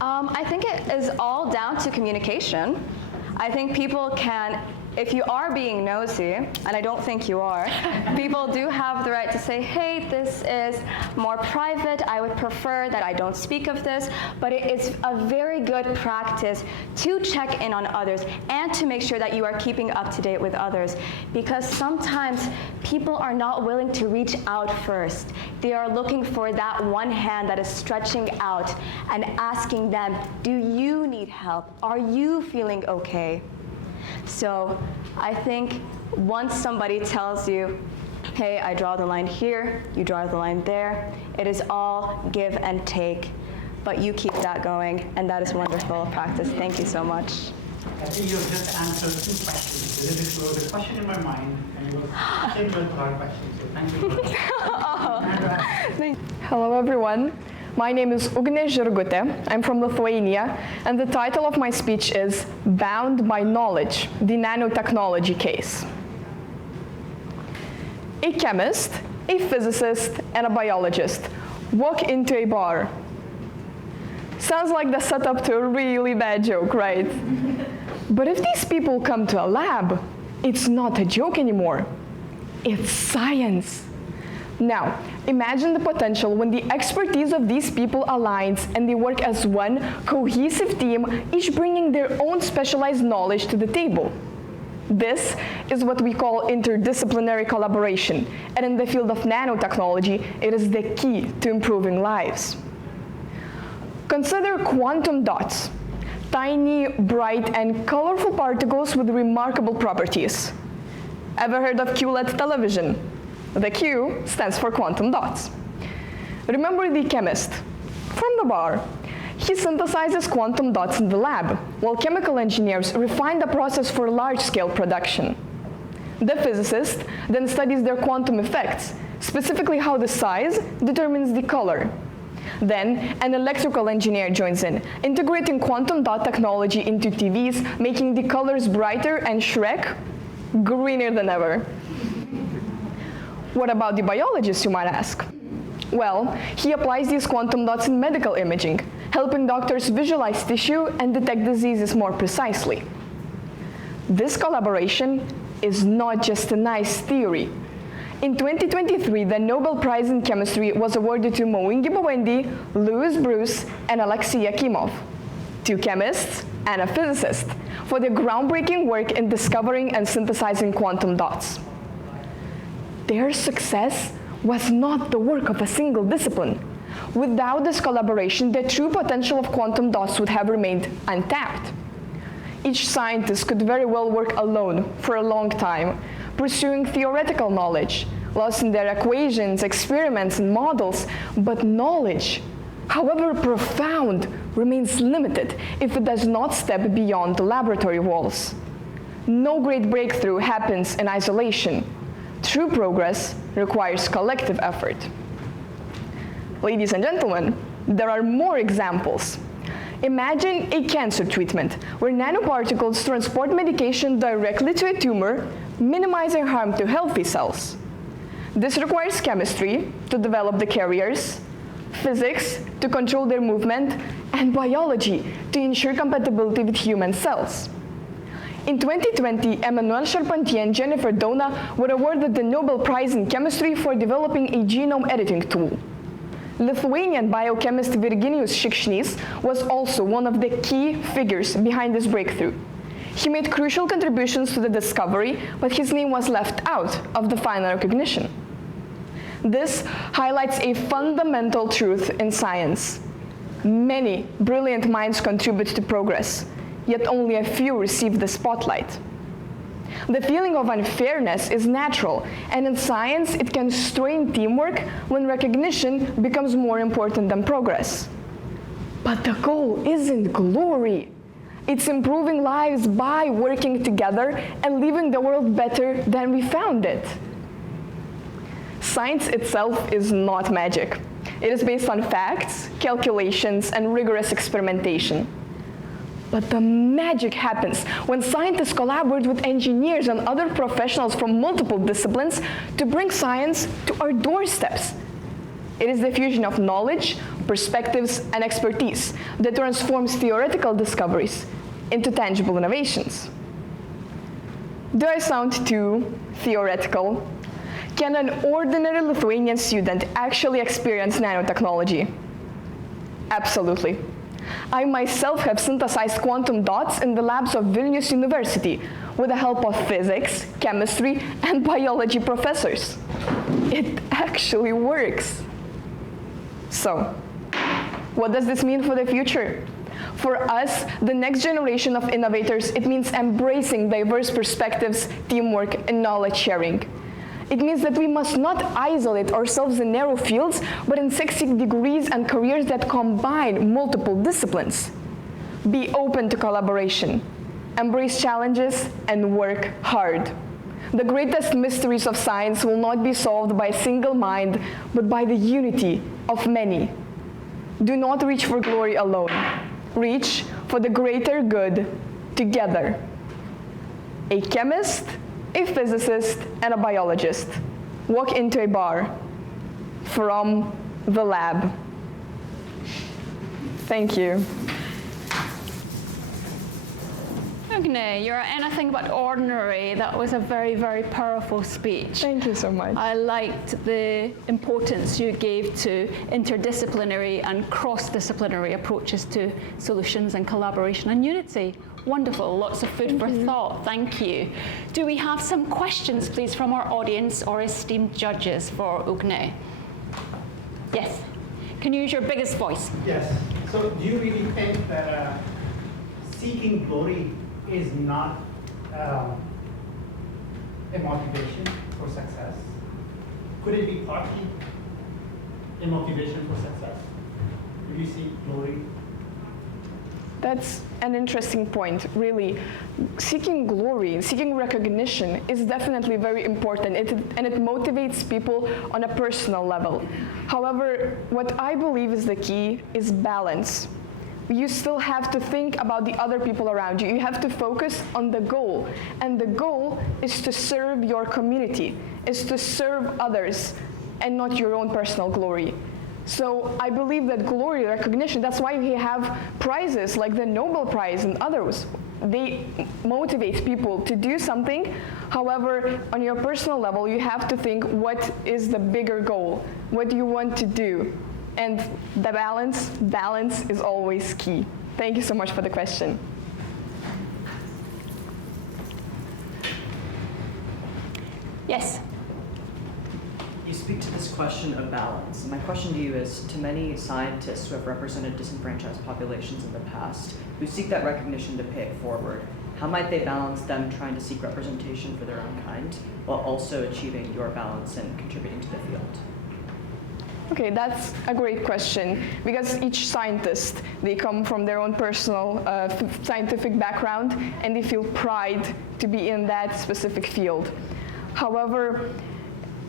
I think it is all down to communication. I think people can, if you are being nosy, and I don't think you are, people do have the right to say, hey, this is more private, I would prefer that I don't speak of this, but it is a very good practice to check in on others and to make sure that you are keeping up to date with others, because sometimes people are not willing to reach out first. They are looking for that one hand that is stretching out and asking them, do you need help? Are you feeling okay? So I think once somebody tells you, hey, I draw the line here, you draw the line there, it is all give and take, but you keep that going, and that is wonderful practice. Thank you so much. I think you've just answered two questions. There is a question in my mind, and you will take your third question, so thank you. Hello everyone. My name is Ugne Žirgutė. I'm from Lithuania, and the title of my speech is Bound by Knowledge, the Nanotechnology Case. A chemist, a physicist, and a biologist walk into a bar. Sounds like the setup to a really bad joke, right? But if these people come to a lab, it's not a joke anymore. It's science. Now, imagine the potential when the expertise of these people aligns and they work as one cohesive team, each bringing their own specialized knowledge to the table. This is what we call interdisciplinary collaboration, and in the field of nanotechnology, it is the key to improving lives. Consider quantum dots, tiny, bright, and colorful particles with remarkable properties. Ever heard of QLED television? The Q stands for quantum dots. Remember the chemist from the bar. He synthesizes quantum dots in the lab, while chemical engineers refine the process for large-scale production. The physicist then studies their quantum effects, specifically how the size determines the color. Then, an electrical engineer joins in, integrating quantum dot technology into TVs, making the colors brighter and Shrek greener than ever. What about the biologist, you might ask? Well, he applies these quantum dots in medical imaging, helping doctors visualize tissue and detect diseases more precisely. This collaboration is not just a nice theory. In 2023, the Nobel Prize in Chemistry was awarded to Moingi Bawendi, Louis Bruce, and Alexei Yakimov, 2 chemists and a physicist, for their groundbreaking work in discovering and synthesizing quantum dots. Their success was not the work of a single discipline. Without this collaboration, the true potential of quantum dots would have remained untapped. Each scientist could very well work alone for a long time, pursuing theoretical knowledge, lost in their equations, experiments, and models, but knowledge, however profound, remains limited if it does not step beyond the laboratory walls. No great breakthrough happens in isolation. True progress requires collective effort. Ladies and gentlemen, there are more examples. Imagine a cancer treatment where nanoparticles transport medication directly to a tumor, minimizing harm to healthy cells. This requires chemistry to develop the carriers, physics to control their movement, and biology to ensure compatibility with human cells. In 2020, Emmanuel Charpentier and Jennifer Doudna were awarded the Nobel Prize in Chemistry for developing a genome editing tool. Lithuanian biochemist Virginijus Šikšnys was also one of the key figures behind this breakthrough. He made crucial contributions to the discovery, but his name was left out of the final recognition. This highlights a fundamental truth in science. Many brilliant minds contribute to progress, yet only a few receive the spotlight. The feeling of unfairness is natural, and in science it can strain teamwork when recognition becomes more important than progress. But the goal isn't glory. It's improving lives by working together and leaving the world better than we found it. Science itself is not magic. It is based on facts, calculations, and rigorous experimentation. But the magic happens when scientists collaborate with engineers and other professionals from multiple disciplines to bring science to our doorsteps. It is the fusion of knowledge, perspectives, and expertise that transforms theoretical discoveries into tangible innovations. Do I sound too theoretical? Can an ordinary Lithuanian student actually experience nanotechnology? Absolutely. I myself have synthesized quantum dots in the labs of Vilnius University with the help of physics, chemistry, and biology professors. It actually works. So, what does this mean for the future? For us, the next generation of innovators, it means embracing diverse perspectives, teamwork, and knowledge sharing. It means that we must not isolate ourselves in narrow fields, but in 60 degrees and careers that combine multiple disciplines. Be open to collaboration, embrace challenges, and work hard. The greatest mysteries of science will not be solved by a single mind, but by the unity of many. Do not reach for glory alone. Reach for the greater good together. A chemist, a physicist, and a biologist walk into a bar from the lab. Thank you. Ugne, you're anything but ordinary. That was a very, very powerful speech. Thank you so much. I liked the importance you gave to interdisciplinary and cross-disciplinary approaches to solutions and collaboration and unity. Wonderful, lots of food for thought, thank you. Do we have some questions, please, from our audience or esteemed judges for Ugne? Yes, can you use your biggest voice? Yes, so do you really think that seeking glory is not a motivation for success? Could it be partly a motivation for success? Do you seek glory? That's an interesting point, really. Seeking glory, seeking recognition is definitely very important, and it motivates people on a personal level. However, what I believe is the key is balance. You still have to think about the other people around you. You have to focus on the goal, and the goal is to serve your community, is to serve others, and not your own personal glory. So I believe that glory, recognition, that's why we have prizes like the Nobel Prize and others. they motivate people to do something. However, on your personal level, you have to think, what is the bigger goal? What do you want to do? And the balance is always key. Thank you so much for the question. Yes. You speak to this question of balance. And my question to you is, to many scientists who have represented disenfranchised populations in the past, who seek that recognition to pay it forward, how might they balance them trying to seek representation for their own kind, while also achieving your balance and contributing to the field? Okay, that's a great question, because each scientist, they come from their own personal scientific background, and they feel pride to be in that specific field. However,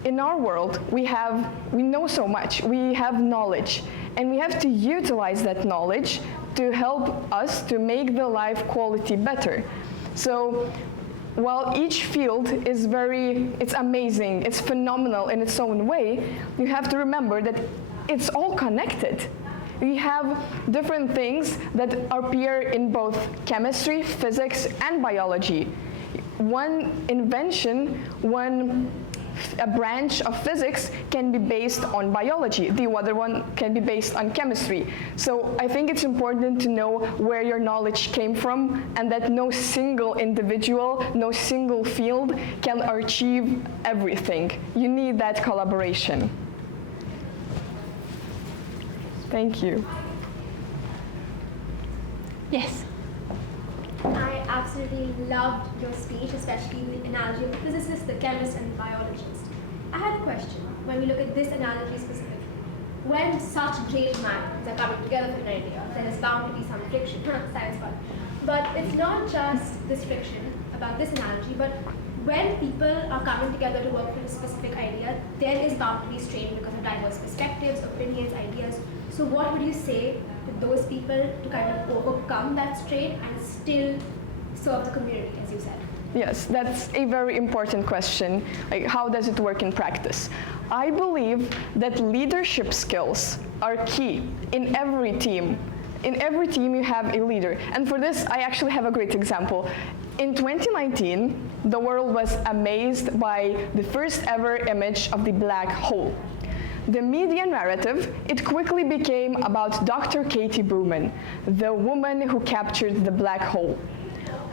in our world, we know so much, we have knowledge, and we have to utilize that knowledge to help us to make the life quality better. So while each field is it's amazing, it's phenomenal in its own way, you have to remember that it's all connected. We have different things that appear in both chemistry, physics, and biology. One invention, a branch of physics can be based on biology. The other one can be based on chemistry. So I think it's important to know where your knowledge came from, and that no single individual, no single field can achieve everything. You need that collaboration. Thank you. Yes. I absolutely loved your speech, especially the analogy of the physicist, the chemist, and the biologist. I had a question. When we look at this analogy specifically, when such great minds are coming together for an idea, there is bound to be some friction, science fun. But it's not just this friction about this analogy, but when people are coming together to work for a specific idea, there is bound to be strain because of diverse perspectives, opinions, ideas. So what would you say to those people to kind of overcome that strain and still serve the community, as you said? Yes, that's a very important question. Like, how does it work in practice? I believe that leadership skills are key in every team. In every team you have a leader. And for this, I actually have a great example. In 2019, the world was amazed by the first ever image of the black hole. The media narrative, it quickly became about Dr. Katie Booman, the woman who captured the black hole.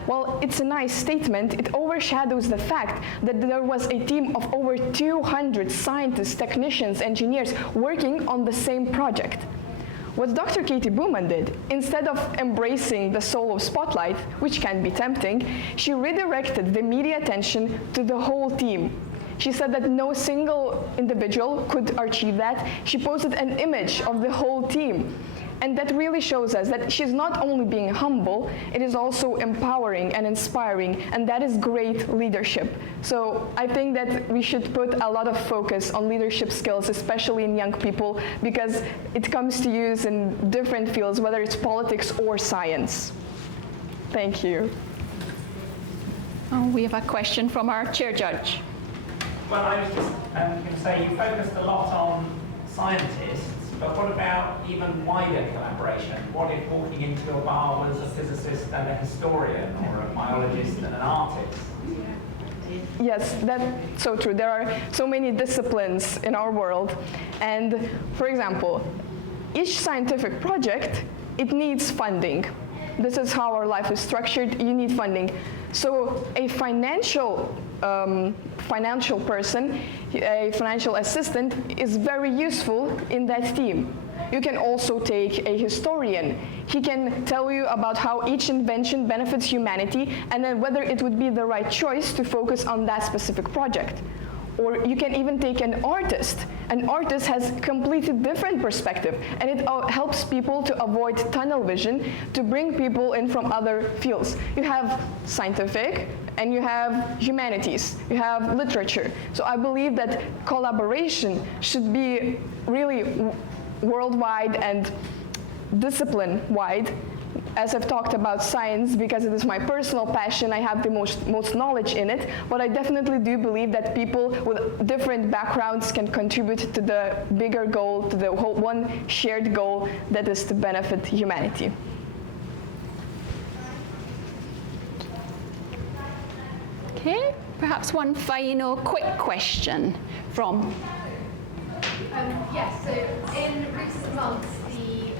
Well, it's a nice statement. It overshadows the fact that there was a team of over 200 scientists, technicians, engineers working on the same project. What Dr. Katie Booman did, instead of embracing the solo spotlight, which can be tempting, she redirected the media attention to the whole team. She said that no single individual could achieve that. She posted an image of the whole team. And that really shows us that she's not only being humble, it is also empowering and inspiring, and that is great leadership. So I think that we should put a lot of focus on leadership skills, especially in young people, because it comes to use in different fields, whether it's politics or science. Thank you. Oh, we have a question from our chair judge. Well, I was just going to say, you focused a lot on scientists, but what about even wider collaboration? What if walking into a bar was a physicist and a historian, or a biologist and an artist? Yes, that's so true. There are so many disciplines in our world. And for example, each scientific project, it needs funding. This is how our life is structured. You need funding. So a financial person, a financial assistant, is very useful in that team. You can also take a historian. He can tell you about how each invention benefits humanity, and then whether it would be the right choice to focus on that specific project. Or you can even take an artist. An artist has completely different perspective, and it helps people to avoid tunnel vision, to bring people in from other fields. You have scientific, and you have humanities, you have literature. So I believe that collaboration should be really worldwide and discipline-wide. As I've talked about science, because it is my personal passion, I have the most knowledge in it, but I definitely do believe that people with different backgrounds can contribute to the bigger goal, to the whole one shared goal, that is to benefit humanity. Okay, perhaps one final quick question from. Yes, so in recent months, the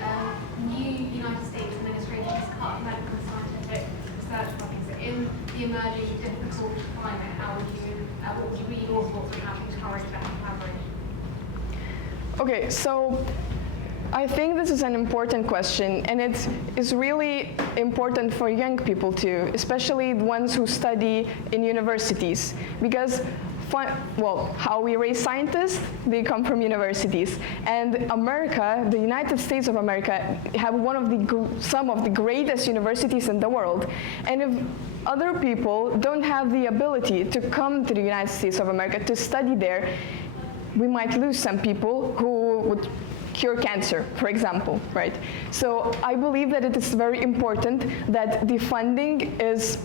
new United States administration has cut medical and scientific research funding. So in the emerging difficult climate, what would you be your thoughts on how to encourage better collaboration? Okay, so I think this is an important question, and it is really important for young people too, especially the ones who study in universities, because how we raise scientists, they come from universities. And America, the United States of America, have some of the greatest universities in the world. And if other people don't have the ability to come to the United States of America to study there, we might lose some people who would cure cancer, for example, right? So I believe that it is very important that the funding is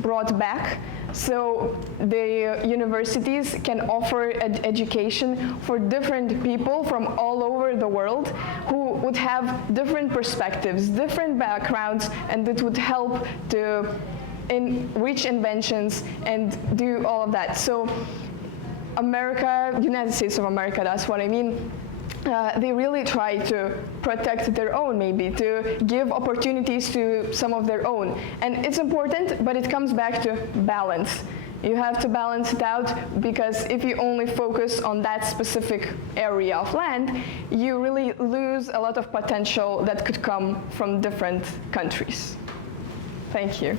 brought back so the universities can offer education for different people from all over the world who would have different perspectives, different backgrounds, and it would help to reach inventions and do all of that. So America, United States of America, that's what I mean. They really try to protect their own, maybe, to give opportunities to some of their own. And it's important, but it comes back to balance. You have to balance it out, because if you only focus on that specific area of land, you really lose a lot of potential that could come from different countries. Thank you.